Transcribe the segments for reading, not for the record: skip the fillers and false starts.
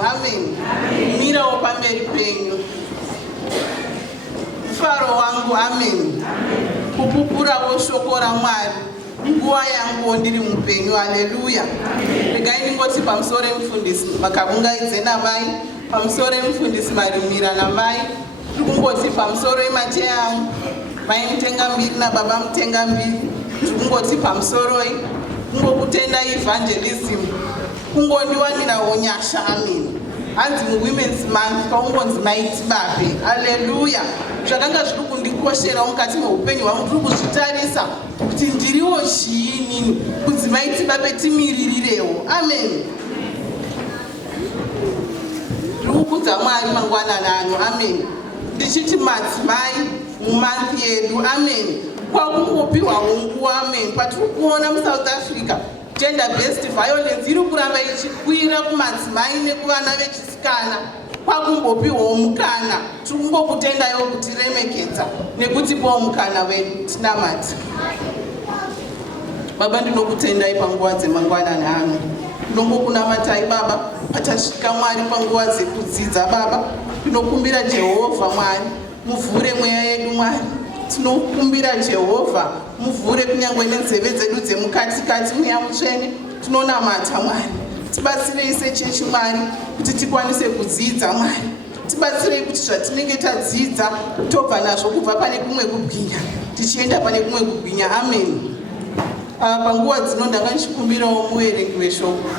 amen. Mirawo pamberi penyu mufaro wangu, amen. Kupupurawo shoko raMwari nguva yangu ndiri mupenyu, haleluya. Regai ndingoti pamusoro emufundisi Makabungaidze namai, pamusoro emufundisi Marimira namai, tiri kungoti pamusoro emateya angu mai Mutengambiri nababa Mutengambiri, tiri kungoti pamusoro kungokutenda evangelism, kungondiwanirawo nyasha, amen. Hanzi muWomen's Month paungonzi maiti babe, haleluya. Zvakanga zviri kundikosherawo mukati meupenyu hwangu, tiri kuzvitarisa kuti ndiriwo chiini kuti maiti babe timiririrewo, amen. Ndiri kukudza Mwari mangwanana ano, amen. Ndichiti madzimai mumanthi yedu, amen, kwakungopiwawo nguva, amen. Patiri kuona muSouth Africa gender based violence iri kuramba ichikwira kumadzimai nekuvana vechisikana, kwakumbopiwawo mukana. Tiri kungokutendayo kuti remekedza nekutipawo mukana wedu, tinamati. Baba, ndinokutendai panguva dzemangwanana ano. Ndinongokunamatai Baba patasvika Mwari panguva dzekudzidza Baba. Tinokumbira Jehovha Mwari muvhure mweya yedu Mwari. Tinokumbira Jehovha muvhure kunyangwe nenzeve dzedu dzemukati-kati mweya mutsvene. Tinonamata Mwari, tibatsirei sechechi Mwari kuti tikwanise kudzidza Mwari. Tibatsirei kuti zvatinenge tadzidza tobva nazvo kubva pane kumwe kubwinya tichienda pane kumwe kubwinya, amen. Panguva dzino ndanga ndichikumbirawo muverengi weshoko.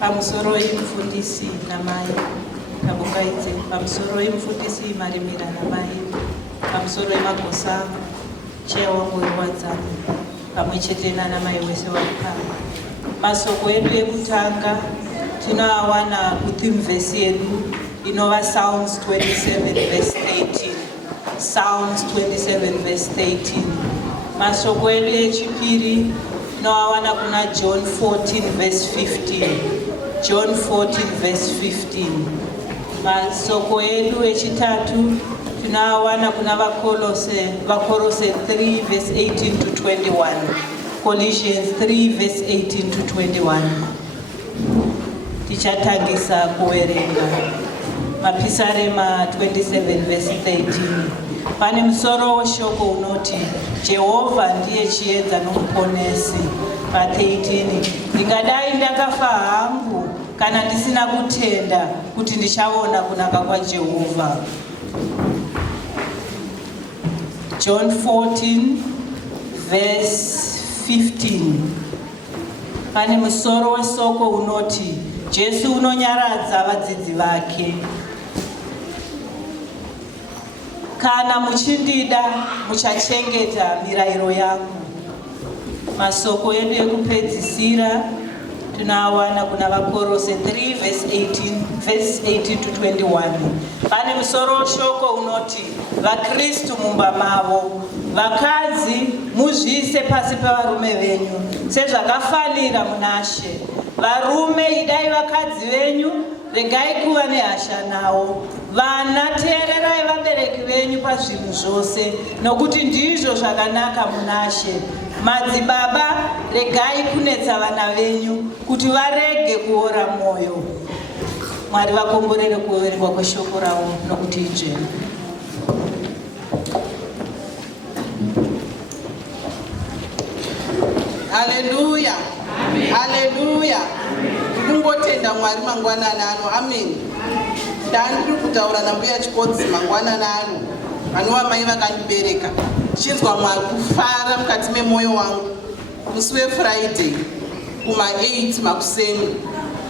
Pamusoro yemufundisi namai Kabungaidze, pamusoro yemufundisi Marimira namai, pamusoro yemagosa cheya wangu weWadzani, pamwe chete nanamai wese varipano. Masoko edu ekutanga tinoawana kutheme verse yedu inova Psalms 27 verse 18. Psalms 27 verse 18. Masoko edu echipiri tinoawana kuna John 14 verse 15. John 14 verse 15. Masoko edu echitatu tunawana kuna Vakolose 3 verse 18 to 21. Colossians 3 verse 18 to 21. Tichatangisa kuwerenga Mapisarema 27 verse 13. Pane musoro weshoko unoti Jehovha ndiye chiedza nomuponesi. Pa 13, ndingadai ndakafa hangu kana ndisina kutenda kuti ndichaona kunaka kwaJehovha. John 14 verse 15. Pane musoro wesoko unoti Jesu unonyaradza vadzidzi vake. Kana muchindida muchachengeta mirayiro yangu. Masoko edu ekupedzisira tunawana kuna Vakolose 3 verse 18 to 21. Pane musoro shoko unoti vaKristu mumba mavo, vakadzi muzviise pasi pevarume venyu sezvakafanira munashe. Varume idai vakadzi venyu, regai kuva nehasha nawo. Vana teererai vabereki venyu pazvinhu zvose, nokuti ndizvo zvakanaka munashe. Madzibaba, regai kunetsa vana venyu kuti varege kuora mwoyo. Mwari vakomborere kuverengwa kweshoko rawo nokuti ijena. Haleluya. Haleluya. Kungotenda Mwari mangwanana ano, amen. Ndandiri kutaura nambuya Chikodzi mangwanana ano, vanova mai vakandibereka. Chinzwa Mwari kufara mukati memwoyo wangu. Musi weFriday kuma 8 makuseni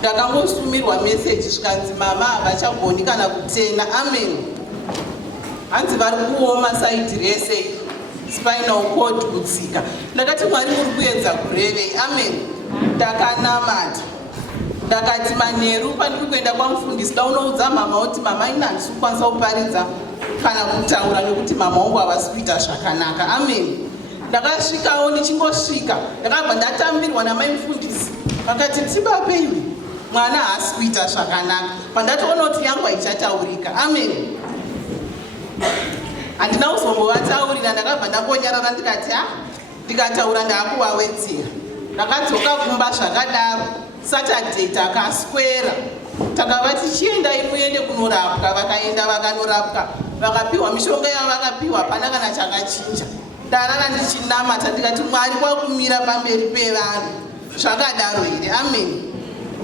ndakangosumirwa message zvikanzi mama havachagoni kana kutena, amen. hanzi vari kuoma saidi rese, spinal cord kutsika. Ndakati Mwari muri kuedza kurevei? Amen. Ndakanamata ndakati manheru pandiri kuenda kwamufundisi ndaunoudza mama kuti mama ina handisi kukwanisa kuparidza kana kutaura nekuti mama wangu havasi kuita zvakanaka. Amen. Ndakasvikawo ndichingosvika ndakabva ndatambirwa namai mufundisi akati tibapeiwe mwana haasi kuita zvakanaka, pandatoona kuti yangu haichataurika. Amen. Handina kuzombovataurira, ndakabva ndakonyarara ndikati ndikataura ndaakuvawedzera. Ndakadzoka kumba zvakadaro. Saturday takaswera takava tichiendai muende kunorapwa. Vakaenda vakanorapwa vakapiwa mishonga yavakapiwa, hapana kana chakachinja. Ndarara ndichinamata ndikati Mwari kwakumira pamberi pevanhu zvakadaro here. Amen.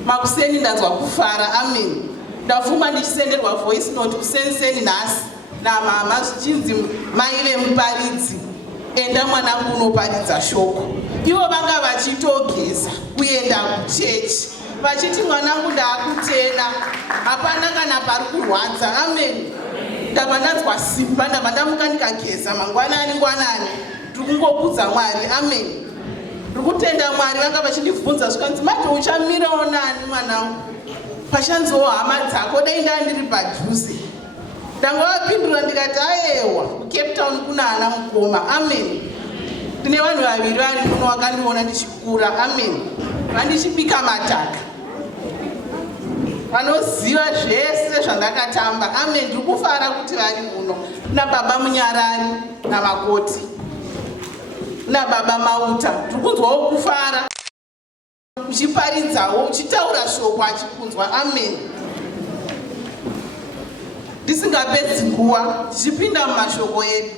Makuseni ndanzwa kufara. Amen. Ndapfuma ndichisenderwa voice note kusenseni nhasi namama zvichinzi mai vemuparidzi, enda mwanangu unoparidza shoko. Ivo vanga vachitogeza kuenda kuchechi vachiti mwanangu ndaakutena, hapana kana pari kurwadza. Amen. Ndabva ndanzwa simba, ndabva ndamuka ndikageza mangwanani ndiri kungokudza Mwari. Amen. Ndiri kutenda Mwari. Vanga vachindibvunza zvikanzi madho uchamirawo nani mwanangu, pachanziwo hama dzako dai ndandiri padhuze. Ndangavapindura ndikati ayewa kuCape Town kuna ana mukoma. Amen. Ndine vanhu vaviri vari kuno vakandiona ndichikura. Amen. Vandichibika mataka, vanoziva zvese zvandakatamba. Amen. Ndiri kufara kuti vari muno nababa Munyarari namakoti nababa Mauta. Ndiri kunzwawo kufara uchiparidzawo uchitaura shoko achikunzwa. Amen. Ndisingapedzi nguva tichipinda mumashoko edu,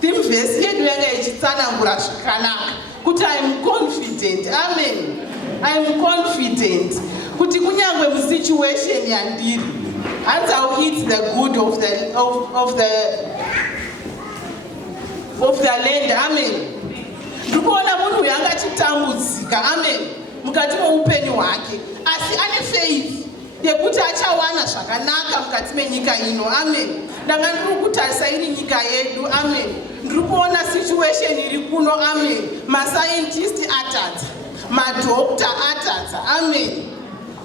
timvhesi yedu yanga ichitsanangura zvakanaka kuti I'm confident. Amen. I'm confident kuti kunyangwe musituation yandiri hanzi I'll eat the good of the land. Amen. Ndikuona munhu uyu anga achitambudzika. Amen. Mukati meupenyu hwake, asi ane faith yekuti achawana zvakanaka mukati menyika ino. Amen. Ndanga ndiri kutarisa iri nyika yedu. Amen. Ndiri kuona situation iri kuno. Amen. Mascientist atadza, madokta atadza. Amen.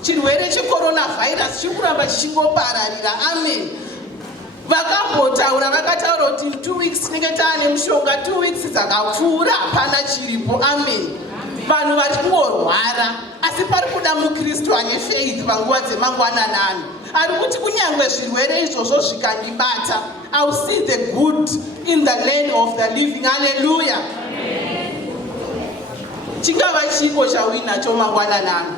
Chirwere checoronavirus chikuramba chichingopararira. Amen. Vakambotaura vakataura kuti in 2 weeks tinenge taane mushonga. 2 weeks dzakapfuura hapana chiripo. Amen. Vanhu vari kungorwara, asi pari kuda mukristu ane faith panguva dzemangwananani ari kuti kunyangwe zvirwere izvozvo zvikandibata, I'll see the good in the land of the living. Hallelujah. Chingava chiko chauinacho mangwananani?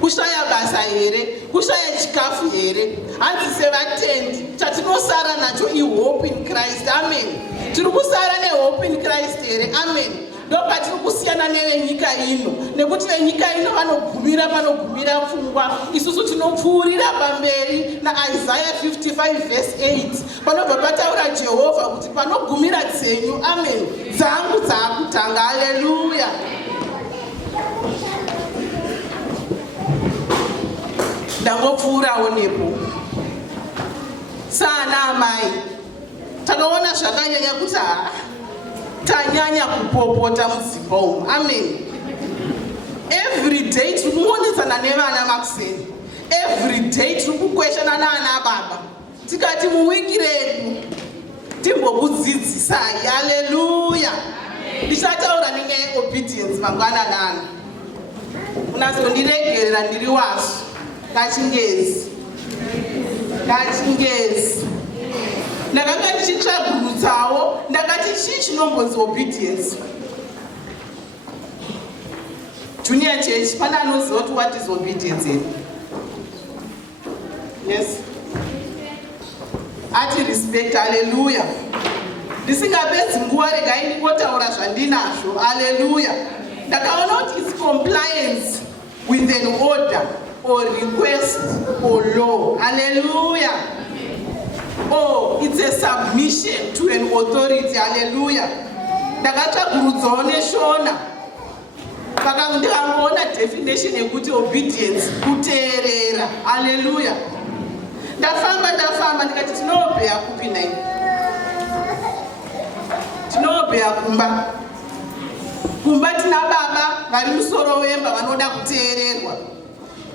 Kushaya basa here, kushaya chikafu here. Hanzi sevatendi chatinosara nacho ihope in Christ. Amen. Tiri kusara nehope in Christ here. Amen. Ndopatiri kusiyana nevenyika ino, nekuti venyika ino vanogumira panogumira pfungwa. Isusu tinopfuurira pamberi naIsaiah 55 verse 8 panobva pataura Jehovha kuti panogumira dzenyu. Amen. Dzangu dzaakutanga. Haleluya. Ndangopfuurawo nepo sana amai takaona zvakanyanya kuti tanyanya kupopota mudzimba umu. Amen. Every day tiri kuonetsana nevana makuseni, every day tiri kukweshana naana baba tikati muwiki redu timbokudzidzisai. Haleluya. Ndichataura nenyaya yeobedience mangwananani. Unazondiregerera ndiri wasu kachingezi. Ndakanga ndichitsvagurudzawo ndakati chii chinombonzi obedience. Junior church pana anoziva kuti what is obedience here? Yes. Ati respect. Hallelujah. Ndisingapedzi nguva regai ndingotaura zvandinazvo. Hallelujah. Ndakaona kuti it's compliance with an order or request or law. Hallelujah. Oh, it's a submission to an authority. Hallelujah. Ndakatsvagurudzawo neshona ndikangoona definition yekuti obedience, kuteerera. Hallelujah. Ndafamba ndikati tinobheka tinobheya kupi nai? Tinobheya kumba. Kumba tina baba vari musoro wemba vanoda kuteererwa.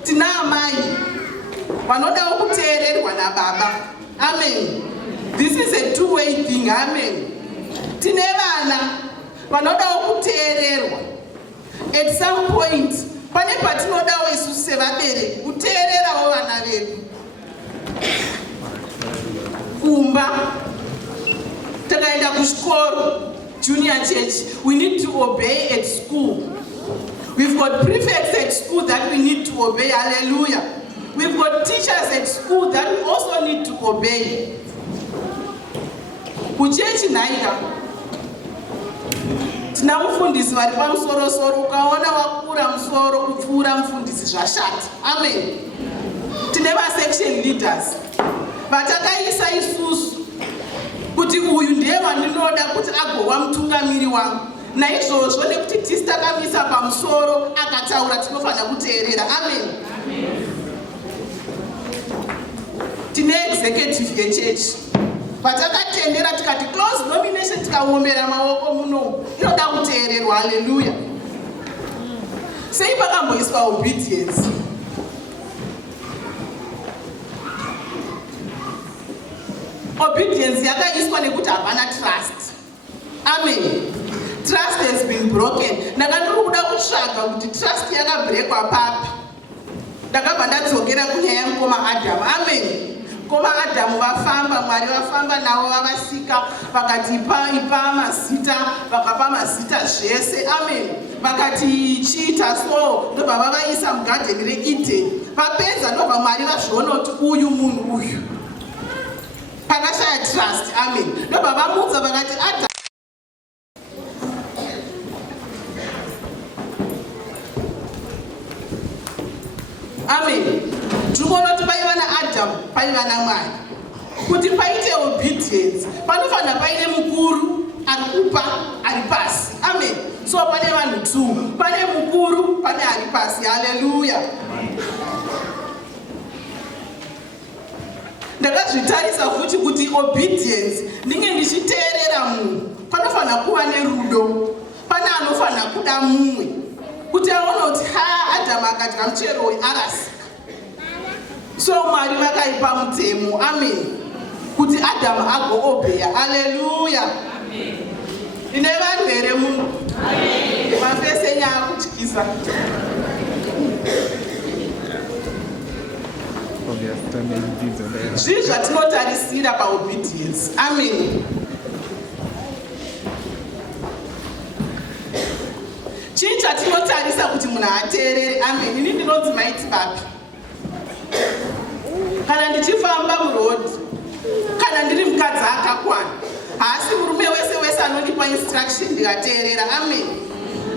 Tina amai vanodawo kuteererwa nababa. Amen. This is a two-way thing. Amen. Tine vana vanodawo kuteererwa. At some point, pane patinodawo isusu sevabereki kuteererawo vana vedu. Kumba, takaenda kuchikoro, junior church, we need to obey at school. We've got prefects at school that we need to obey. Hallelujah. We've got teachers at school that we also need to obey. Kuchechi naika. Tina mufundisi vari pamusoro-soro, ukaona wakura musoro kupfuura mufundisi zvashata. Amen. Tine section leaders vatakaisa isusu kuti uyu ndiye vandinoda kuti agova mutungamiri wangu. Naizvozvo nekuti tisi takamisa pamusoro akataura tinofanira kuteerera. Amen. Tine executive yechurch vatakatendera tikati close nomination, tikaombera maoko muno inoda kuteererwa. Haleluya. Sei pakamboiswa obedience? Obedience yakaiswa nekuti hapana trust. Amen. Trust has been broken. Ndakandiri kuda kutsvaga kuti trust yakabrekwa papi. Ndakabva ndadzokera kunyaya mukoma Adamu. Amen. Mukoma Adamu vafamba, Mwari vafamba navo vavasika, vakati ipa mazita, vakapa mazita zvese. Amen. Vakati chiita so, ndobva vavaisa mugadheni reEden. Vapedza ndobva Mwari vazviona kuti uyu munhu uyu pakashaya trust. Amen. Ndobva vamudza vakati Adamu. Amen. Tinoona kuti paiva naAdamu, paiva naMwari. Kuti paite obedience, panofanira paine mukuru ari kupa ari pasi. Amen. So pane vanhu two, pane mukuru, pane ari pasi. Haleluya. Ndakazvitarisa futi kuti obedience ndinge ndichiteerera munhu panofanira kuva nerudo. Pane anofanira kuda mumwe kuti aone kuti Adamu akadya muchero uyu arasika. So Mwari vakaipa mutemo. Amen. Kuti Adamu agoobheya. Haleluya. Ine vanhu here munhu? Mafese nyaya kutyisa. Zvinhu zvatinotarisira paobedience. Amen. Chinhu chatinotarisa kuti munhu ateerere. Amen. Ini ndinonzi maiti vapi? Kana ndichifamba murodhi, kana ndiri mukadzi akakwana, haasi murume wese anondipa instruction ndikateerera. Amen.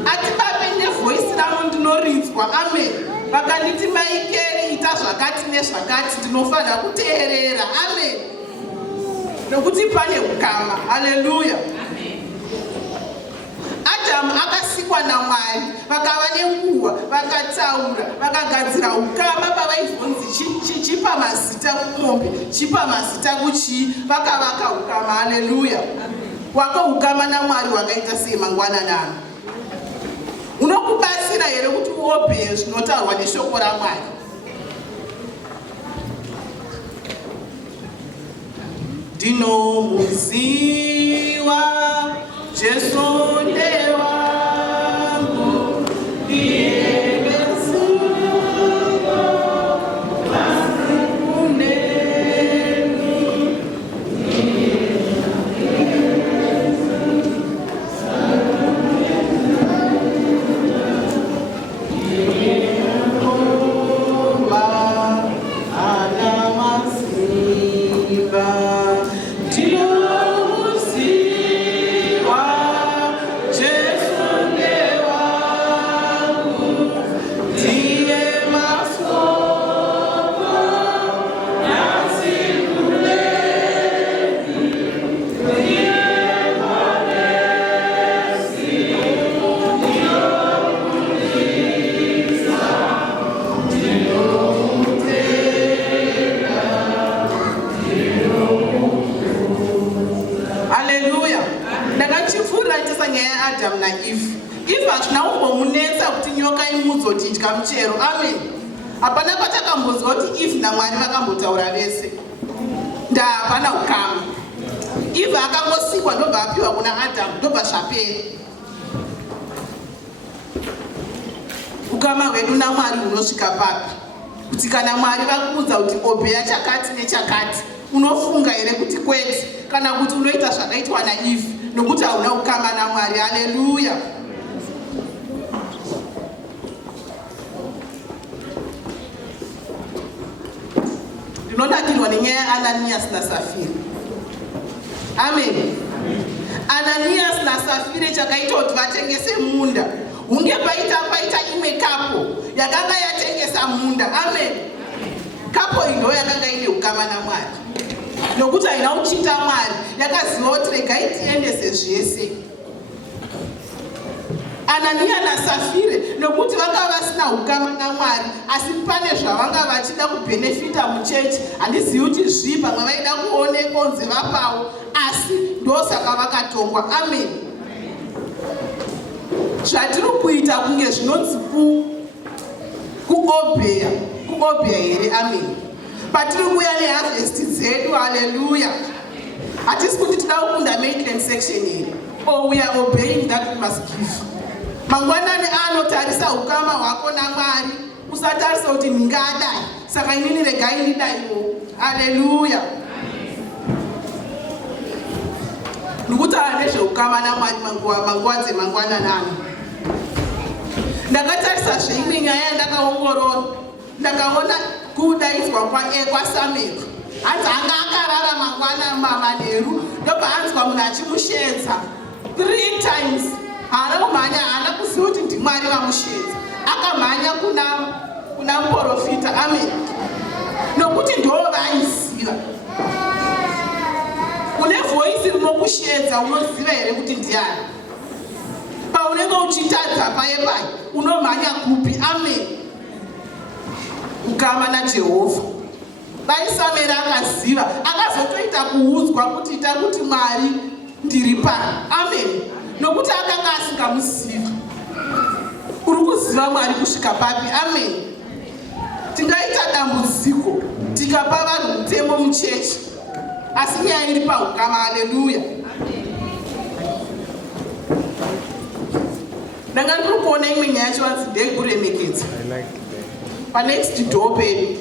Ati babe nevoice rangu ndinorinzwa. Amen. Vakanditi Maikeri ita zvakati nezvakati, ndinofanira kuteerera. Amen. Nokuti pane ukama. Haleluya. Adamu akasikwa naMwari, vakava nenguva, vakataura, vakagadzira ukama pavaivonzi chipa mazita kumombe, chipa mazita kuchii, vakavaka ukama. Haleluya. Wako ukama naMwari wakaita sei mangwanani ano? Unokubatsira here kuti uobheye zvinotaurwa neshoko raMwari? Ndinomuziva Jesu ndiye wangu, ndiye besuko vanguneni, ndiye Yehova ana masimba. Jesu Adam naEve. Eve hachina kumbomunetsa kuti nyoka imudzoti idya muchero. Amen. Hapana patakambonzwa kuti Eve naMwari vakambotaura vese. Hapana ukama. Eve akangosikwa ndobva apiwa kuna Adam, ndobva zvapera. Ukama hwedu naMwari hunosvika papi? Kuti kana Mwari vakuudza kuti obeya chakati nechakati, unofunga here kuti kwete, kana kuti unoita zvakaitwa naEve nokuti hauna ukama naMwari. Haleluya. Ndinonatirwa nenyaya yaAnanias naSafira. Amen. Ananias naSafira chakaita kuti vatengese munda. Hunge paita imwe kapo yakanga yatengesa munda. Amen. Kapo ino yakanga ine ukama naMwari. Nokuti haina kuchinja Mwari, yakaziva kuti regai tiendese zvese. Anania naSafira nokuti vanga vasina ukama naMwari, asi pane zvavanga vachida kubenefita muchechi. Handizivi kuti zvii, pamwe vaida kuonekwa kunzi vapawo, asi ndosaka vakatongwa. Amen. Zvatiri kuita kunge zvinonzi kuobeya here. Amen. Patiri kuuya neharvest dzedu. Haleluya. Hatisi kuti tida kukunda maintenance section here. Oh, we are obeying that we must give. Mangwanani anotarisa ukama hwako naMwari, usatarisa kuti ndingadai, saka inini regai ndidaiwo. Haleluya. Ndikutaura nezveukama naMwari manguva dzemangwanani ano. Ndakatarisa zveimwe nyaya yandakaongorora, ndakaona kudaidzwa kwaSamuel. Hanzi anga akarara mangwana manheru, ndobva anzwa munhu achimushedza 3 times. Haana kumhanya, haana kuziva kuti ndiMwari vamushedza. Akamhanya kuna muprofita. Amen. Nokuti ndo vaiziva. Une voice rinokushedza, unoziva here kuti ndiani. Paunenge uchitadza paye unomhanya kupi. Amen. Ukama naJehovha. VaiSamueri akaziva, akazotoita kuudzwa kuti ita kuti Mwari ndiri pano. Amen. Nokuti akanga asingamuziva. Uri kuziva Mwari kusvika papi? Amen. Tingaita dambudziko tikapa vanhu mutemo muchechi, asi nyaya iri paukama. Haleluya. Ndanga ndiri kuona imwe nyaya yachivanzi ndeyekuremekedza. Panext door pedu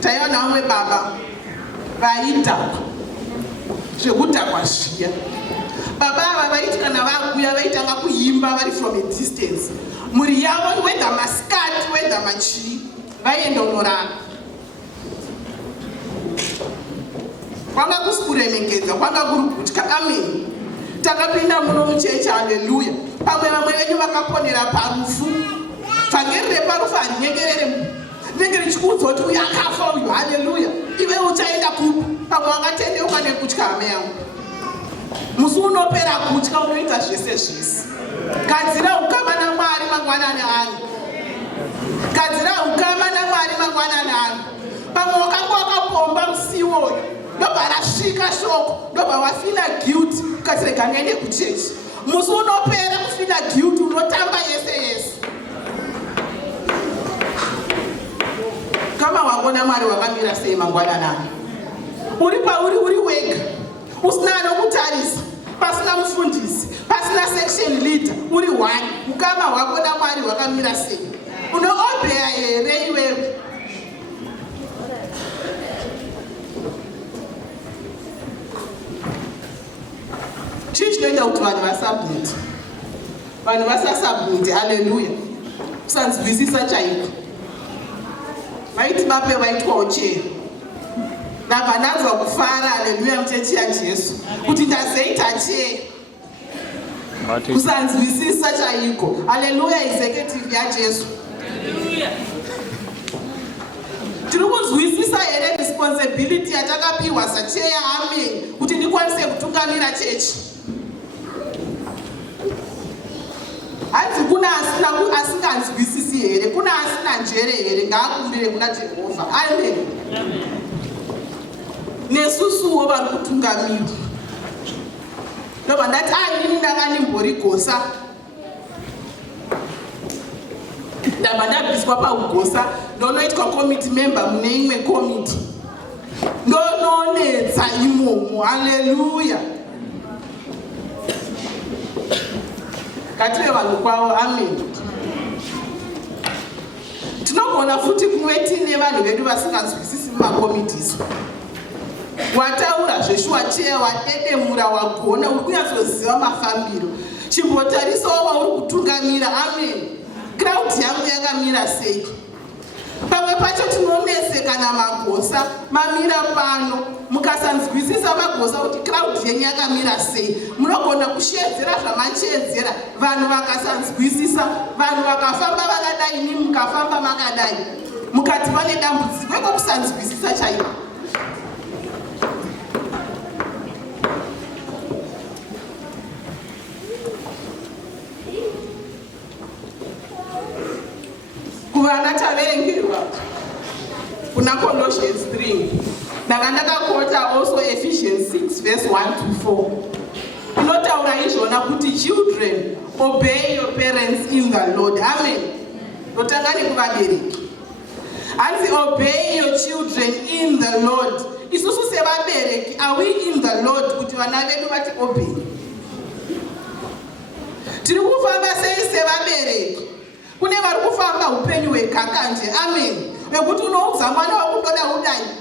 taiona vamwe baba vaidhakwa, zvekudhakwa zviya. Baba ava vaiti kana vakuya vaitanga kuimba vari from a distance. Mhuri yavo whether masikati whether machii vaienda unorara. Kwanga kusi kuremekedza, kwanga kuri kutya. Amen. Takapinda muno muchechi. Haleluya. Pamwe vamwe venyu vakaponera parufu. Vhangeri reparufu harinyengerere nengeri chikuudzwa kuti uyu akafa uyu. Haleluya. Iwe uchaenda kupi? Pamwe wakatendeuka nekutya. Hame yangu, musi unopera kutya unoita zvese zvese. Gadzira ukama naMwari mangwanani ano. Gadzira ukama naMwari mangwanani ano. Pamwe wakanga wakapomba musiwo uyu, ndobva rasvika shoko, ndobva wafila guilt, ukati rega ndiende kuchechi. Musi unopera kufila guilt, unotamba yese. Kama wako naMwari wakamira sei mangwanani ano? Uri pauri, uri wega, usina anokutarisa, pasina mufundisi, pasina section leader, uri one. Ukama hwako naMwari hwakamira sei? Unoobeya here iwewe? Chii chinoita kuti vanhu vasubmit? Vanhu vasasubmit. Haleluya. Kusanzwisisa chaiko. Vaiti vape vaitwawo chero. Ndabva ndanzwa kufara. Haleluya. Muchechi yaJesu kuti ndazeita chero. Kusanzwisisa chaiko. Haleluya. Executive yaJesu. Haleluya. Tiri kuzwisisa here responsibility yatakapiwa sacheya. Amen. Kuti ndikwanise kutungamira chechi. Hanzi kuna asinganzwisisi here, kuna asina njere here, ngaakumbire kuna Jehovha. Amen. Nesusuwo vari kutungamirwa. ndobva ndati inini ndanga ndimbori gosa ndabva ndabviswa paugosa ndonoitwa committee member mune imwe committee ndononetsa imomo. Haleluya. Kative vanhu kwavo. Amen. Tinogona futi kuve tine vanhu vedu vasinganzwisisi mumakomitizo. Wataura zveshuwa cheya, wadedemura, wagona, uri kunyatsoziva mafambiro. Chimbotarisawo wauri kutungamira. Amen. Crowd yangu yakamira sei? Pamwe pacho tinoneseka namagosa, mamira pano, mukasanzwisisa magosa kuti crowd yenyu yakamira sei. Munogona kushedzera zvamachedzera, vanhu vakasanzwisisa, vanhu vakafamba vakadai, nimi mukafamba makadai. Mukati vane dambudziko rekusanzwisisa chaipo. Kuvana taverengerwa kuna Colossians 3 ndanga ndakakota also Ephesians 6 verse 1 to 4 inotaura izvona kuti children obey your parents in the Lord. Amen. Ndotanga nekuvabereki. Hanzi obey your children in the Lord. Isusu sevabereki, are we in the Lord kuti vana vedu vati obey? Tiri kufamba sei sevabereki? Kune vari kufamba upenyu hwekakanje. Amen. Wekuti unoudza mwana wako ndoda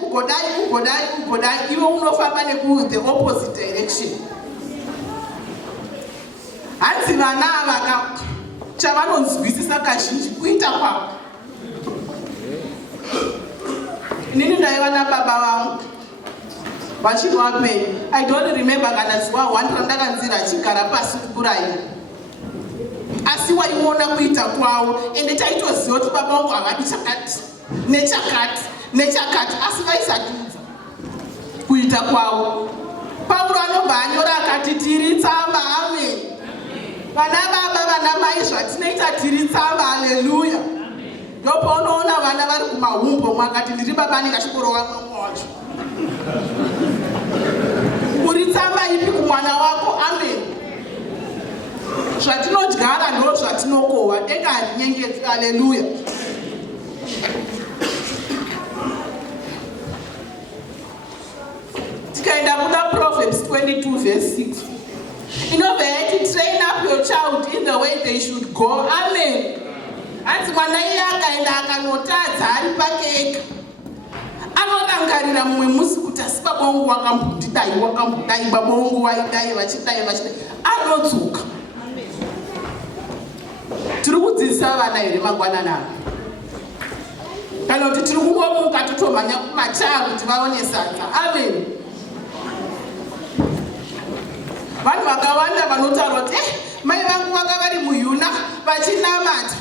ugodai, iwe unofamba neku the opposite direction. Hanzi vana ava chavanonzwisisa kazhinji kuita kwavo. Inini ndaiva nababa vangu vachinwa peni. I don't remember kana zuva 1 randakanzira achigara pasi kuraira. Asi waiona kuita kwavo, ende taitoziva kuti baba vangu havadi chakati nechakati, asi vaisatudza kuita kwavo. Pauro anobva anyora akati tiri tsamba. Amen. Vana baba vana mai zvatinoita tiri tsamba. Haleluya. Ndopaunoona vana vari kumahumbo mwakati ndiri baba ndingashikorowa mwana wacho. Uri tsamba ipi kumwana wako? Amen. Zvatinodyara ndo zvatinokohwa. Denga harinyengedzwi. Haleluya. Tikaenda kuda Proverbs 22 verse 6 inobva yati train up your child in the way they should go. Amen. Hanzi mwana iye akaenda akanotadza ari pake ega anorangarira mumwe musi kuti asi baba vangu wakambodai, baba vangu vaidai vachidai, anodzoka. Tiri kudzidzisa vana here mangwanana kana kuti tiri kungomuka totomhanya kumachaa kuti vaone sadza? Amen. Vanhu vakawanda vanotaura kuti mai vangu vanga vari muyuna vachinamata.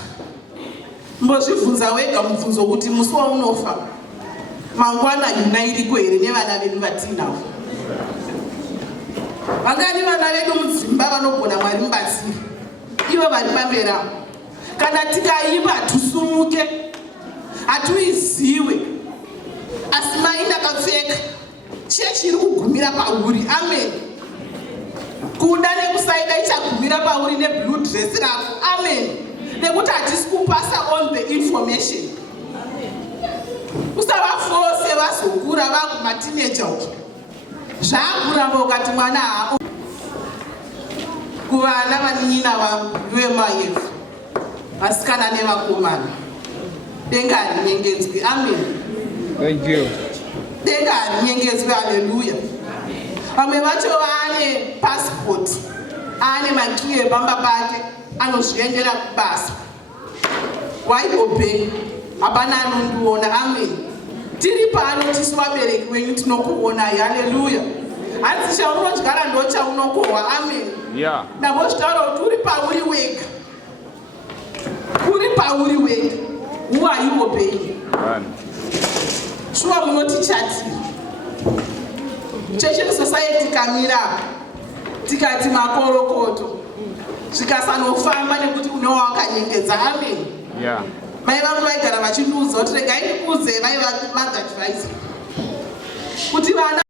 Mbozvibvunza wega mubvunzo kuti musi waunofa mangwana yuna iriko here nevana vedu vatinavo? Vangani vana vedu mudzimba vanogona Mwari mubatsiri, ivo vari pambera. Kana tikaiva tusumuke, hatuiziwe, asi mai ndakapfeka chechi iri kugumira pauri. Amen. Kuda nekusaida ichagumira pauri neblue dress rako. Amen. Nekuti hatisi kupasa on the information. Usavafose vazokura vakumatineja uko zvakuramba ukati mwana haa. Kuvana vaninyina vangu vemayevu vasikana nevakomana, denga harinyengedzwi. Amen. Thank you. Denga harinyengedzwi. Haleluya. Vamwe vacho vaane passport, aane makiye pamba pake, anozviendera kubasa. Why obey? Hapana anondiona. Amen. Tiri pano tisu vabereki venyu tinokuona. Haleluya. Hanzi chaunodyara ndo chaunokohwa. Amen. Yeah. Ndambozvitaura kuti uri pauri wega. Uri pauri wega. Who are you obeying? Shuwa munoti chatiri. Chechen society kamira tikati makorokoto zvikasanofamba nekuti unewo wakanyengedza. Amen. Yeah. Mai vangu vaigara vachindiudza kuti regai ndikuudze vai vaadvise kuti vana